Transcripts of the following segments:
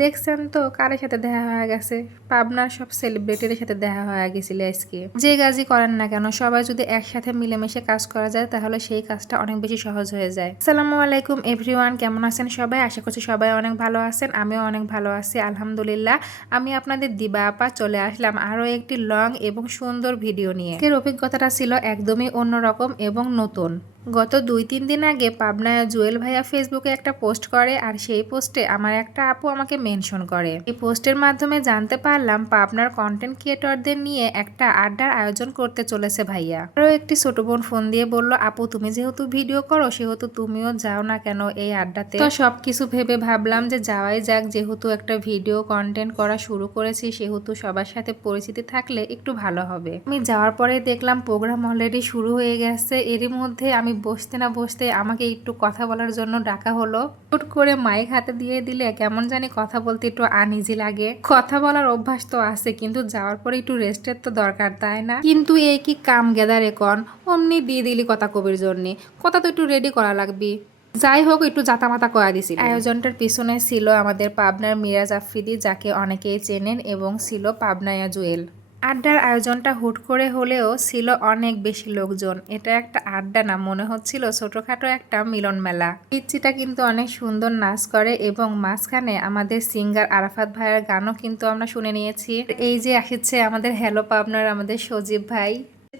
দেখছেন তো কারের সাথে দেখা হয়ে গেছে। পাবনার সব সেলিব্রিটির সাথে দেখা হয়ে গেছিল আজকে। যে কাজই করেন না কেন সবাই যদি একসাথে মিলেমিশে কাজ করা যায় তাহলে সেই কাজটা অনেক বেশি সহজ হয়ে যায়। আসসালামু আলাইকুম এভরিওয়ান, কেমন আছেন সবাই? আশা করছি সবাই অনেক ভালো আছেন, আমিও অনেক ভালো আছি আলহামদুলিল্লাহ। আমি আপনাদের দিবা আপা চলে আসলাম আরও একটি লং এবং সুন্দর ভিডিও নিয়ে। এর অভিজ্ঞতাটা ছিল একদমই অন্যরকম এবং নতুন। গত 2-3 দিন আগে পাবনায় জুয়েল ভাইয়া ফেসবুকে একটা পোস্ট করে, আর সেই পোস্টে আমার একটা আপু আমাকে মেনশন করে। এই পোস্টের মাধ্যমে জানতে পারলাম পাবনার কন্টেন্ট ক্রিয়েটরদের নিয়ে একটা আড্ডার আয়োজন করতে চলেছে ভাইয়া। আরও একটি ছোট বোন ফোন দিয়ে বলল, আপু তুমি যেহেতু ভিডিও করো সেহেতু তুমিও যাও না কেন এই আড্ডাতে। তো সবকিছু ভেবে ভাবলাম যে যাওয়াই যাক, যেহেতু একটা ভিডিও কন্টেন্ট করা শুরু করেছি সেহেতু সবার সাথে পরিচিতি থাকলে একটু ভালো হবে। আমি যাওয়ার পরে দেখলাম প্রোগ্রাম অলরেডি শুরু হয়ে গেছে। এরই মধ্যে আমি বসতে না বসতে আমাকে একটু কথা বলার জন্য ডাকা হলো। হুট করে মাইক হাতে দিয়ে দিলে কেমন জানি কথা বলতে একটু আনইজি লাগে। কথা বলার অভ্যাস তো আছে কিন্তু যাওয়ার পরে একটু রেস্টের তো দরকার, তাই না? কিন্তু এই কি কাম গেদার এখন অমনি দিয়ে দিলি কথা কবির জন্য, কথা তো একটু রেডি করা লাগবি। যাই হোক একটু জাতামাতা করা দিছিল। আয়োজনটার পিছনে ছিল আমাদের পাবনার মিরাজ আফ্রিদি, যাকে অনেকেই চেনেন, এবং ছিল পাবনায়া জুয়েল। আড্ডার আয়োজনটা হুট করে হলেও ছিল অনেক বেশি লোকজন। এটা একটা আড্ডা না, মনে হচ্ছিল ছোটখাটো একটা মিলন মেলা। পিচ্চিটা কিন্তু অনেক সুন্দর নাচ করে এবং মাঝখানে আমাদের সিঙ্গার আরাফাত ভাইয়ের গানও কিন্তু আমরা শুনে নিয়েছি। এই যে আসছে আমাদের হ্যালো পাবনার আমাদের সজীব ভাই,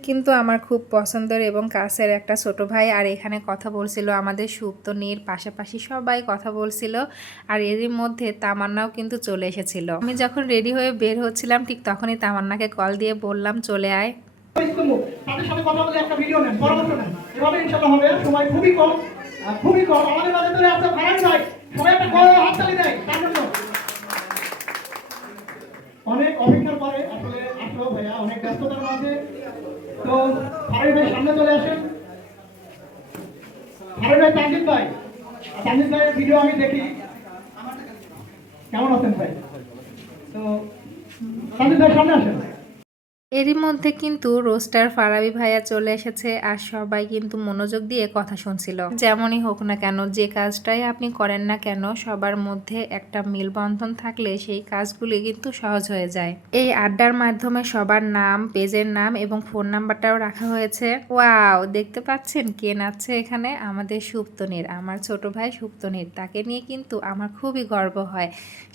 কিন্তু আমার খুব পছন্দের এবং কাছের একটা ছোট ভাই। আর এখানে কথা বলছিল আমাদের সুপ্তনির, পাশাপাশি সবাই কথা বলছিল। আর এরই মধ্যে তামান্নাও কিন্তু চলে এসেছিল। আমি যখন রেডি হয়ে বের হচ্ছিলাম ঠিক তখনই তামান্নাকে কল দিয়ে বললাম চলে আয়। তাদের সাথে কথা বলে একটা ভিডিও নেন, পরামর্শ নেন, এভাবে ইনশাআল্লাহ হবে। সময় খুবই কম, খুবই কম। আমাদের মাঝে ধরে আপনারা ভাড়াই যায়, সবাই একটা বড় হাততালি দেয় তার জন্য। অনেক অপেক্ষার পরে আসলে আসলো ভাইয়া, অনেক ব্যস্ততার মাঝে। তো ফারিদ ভাই সামনে চলে আসেন। ফারিদ ভাই, তানজিদ ভাই, তানজিদ ভাইয়ের ভিডিও আমি দেখি। কেমন আছেন ভাই? তো তানজিদ ভাই সামনে আসেন। এরই মধ্যে কিন্তু রোস্টার ফারাবি ভাইয়া চলে এসেছে, আর সবাই কিন্তু মনোযোগ দিয়ে কথা শুনছিল। যেমনই হোক না কেন, যে কাজটাই আপনি করেন না কেন, সবার মধ্যে একটা মিলবন্ধন থাকলে সেই কাজগুলি কিন্তু সহজ হয়ে যায়। এই আড্ডার মাধ্যমে সবার নাম, পেজের নাম এবং ফোন নাম্বারটাও রাখা হয়েছে। ওয়াও, দেখতে পাচ্ছেন কে নাচছে এখানে? আমাদের সুপ্তনির, আমার ছোট ভাই সুপ্তনির। তাকে নিয়ে কিন্তু আমার খুবই গর্ব হয়।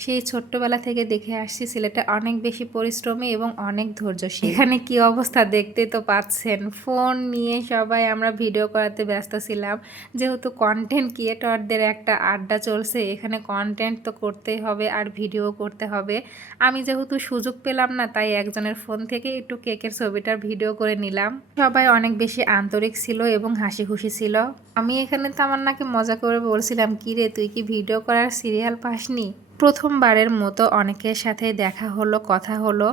সেই ছোট্টবেলা থেকে দেখে আসছি ছেলেটা অনেক বেশি পরিশ্রমী এবং অনেক ধৈর্যশীল। এখানে কি অবস্থা দেখতে তো পাচ্ছেন, ফোন নিয়ে সবাই আমরা ভিডিও করাতে ব্যস্ত ছিলাম। যেহেতু কন্টেন্ট ক্রিয়েটরদের একটা আড্ডা চলছে, এখানে কন্টেন্ট তো করতেই হবে আর ভিডিও করতে হবে। আমি যেহেতু সুযোগ পেলাম না, তাই একজনের ফোন থেকে একটু কেকের ছবিটার ভিডিও করে নিলাম। সবাই অনেক বেশি আন্তরিক ছিল এবং হাসি খুশি ছিল। আমি এখানে তামান্নাকে মজা করে বলছিলাম, কি রে তুই কি ভিডিও করার সিরিয়াল পাসনি? প্রথমবারের মতো অনেকের সাথে দেখা হলো, কথা হলো,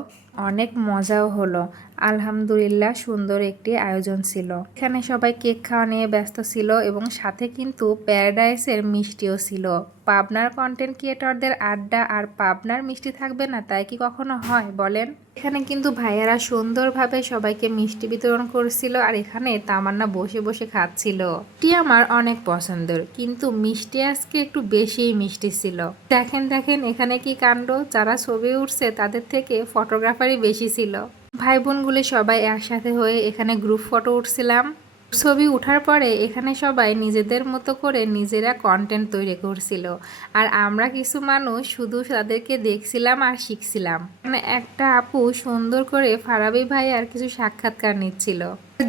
অনেক মজাও হলো। আলহামদুলিল্লাহ সুন্দর একটি আয়োজন ছিল। এখানে সবাই কেক খাওয়া নিয়ে ব্যস্ত ছিল এবং সাথে কিন্তু প্যারাডাইসের মিষ্টিও ছিল। পাবনার কন্টেন্ট ক্রিয়েটরদের আড্ডা আর পাবনার মিষ্টি থাকবে না, তাই কি কখনো হয় বলেন? এখানে কিন্তু ভাইয়ারা সুন্দরভাবে সবাইকে মিষ্টি বিতরণ করছিল, আর এখানে তামান্না বসে বসে খাচ্ছিল। মিষ্টি আমার অনেক পছন্দের, কিন্তু মিষ্টি আজকে একটু বেশিই মিষ্টি ছিল। দেখেন দেখেন এখানে কি কাণ্ড, যারা ছবি উঠছে তাদের থেকে ফটোগ্রাফারই বেশি ছিল। ভাই বোনগুলি সবাই একসাথে হয়ে এখানে গ্রুপ ফটো উঠছিলাম। ছবি উঠার পরে এখানে সবাই নিজেদের মতো করে নিজেরা কন্টেন্ট তৈরি করছিল, আর আমরা কিছু মানুষ শুধু তাদেরকে দেখছিলাম আর শিখছিলাম। মানে একটা আপু সুন্দর করে ফারাবি ভাই আর কিছু সাক্ষাৎকার নিচ্ছিল।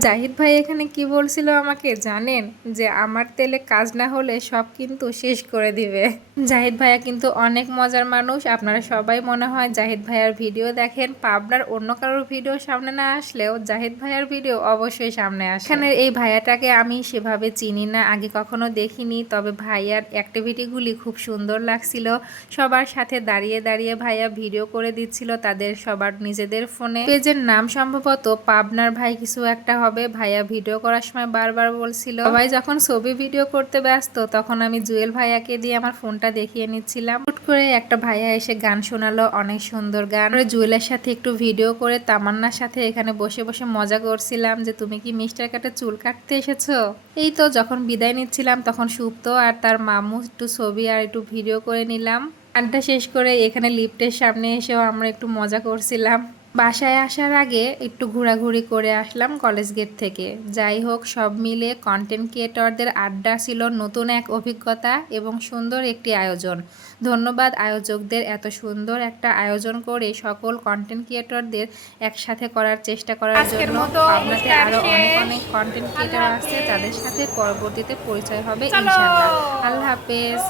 জাহিদ ভাই এখানে কি বলছিল আমাকে জানেন? যে আমার তেলে কাজ না হলে সব কিন্তু শেষ করে দিবে। জাহিদ ভাইয়া কিন্তু অনেক মজার মানুষ। আপনারা সবাই মনে হয় জাহিদ ভাইয়ার ভিডিও দেখেন, পাবনার অন্য কারোর ভিডিও সামনে না আসলেও জাহিদ ভাইয়ার ভিডিও অবশ্যই সামনে আসে। এখানে এই ভাইয়াটাকে আমি সেভাবে চিনি না, আগে কখনো দেখিনি, তবে ভাইয়ার অ্যাক্টিভিটিগুলি খুব সুন্দর লাগছিল। সবার সাথে দাঁড়িয়ে দাঁড়িয়ে ভাইয়া ভিডিও করে দিচ্ছিল তাদের সবার নিজেদের ফোনে। পেজের নাম সম্ভবত পাবনার ভাই কিছু একটা হবে। ভাইয়া ভিডিও করার সময় বারবার বলছিল। সবাই যখন ছবি ভিডিও করতে ব্যস্ত তখন আমি জুয়েল ভাইয়াকে দিয়ে আমার ফোনটা দেখিয়ে নিচ্ছিলাম। হুট করে একটা ভাইয়া এসে গান শোনালো, অনেক সুন্দর গান। জুয়েলের সাথে একটু ভিডিও করে তামান্নার সাথে এখানে বসে বসে মজা করছিলাম যে তুমি কি মিস্টার কাটে চুল কাটতে এসেছো। এই তো যখন বিদায় নিচ্ছিলাম তখন সুপ্ত আর তার মামু একটু ছবি আর একটু ভিডিও করে নিলাম। আড্ডা শেষ করে এখানে লিফটের সামনে এসেও আমরা একটু মজা করছিলাম। বাসায় আসার আগে একটু ঘোরাঘুরি করে আসলাম কলেজ গেট থেকে। যাই হোক, সব মিলে কন্টেন্ট ক্রিয়েটরদের আড্ডা ছিল নতুন এক অভিজ্ঞতা এবং সুন্দর একটি আয়োজন। ধন্যবাদ আয়োজকদের এত সুন্দর একটা আয়োজন করে সকল কন্টেন্ট ক্রিয়েটরদের একসাথে করার চেষ্টা করার জন্য। পাবনাতে আরও অনেক অনেক কন্টেন্ট ক্রিয়েটর আছে, যাদের সাথে পরবর্তীতে পরিচয় হবে ইনশাআল্লাহ। আল্লাহ হাফেজ।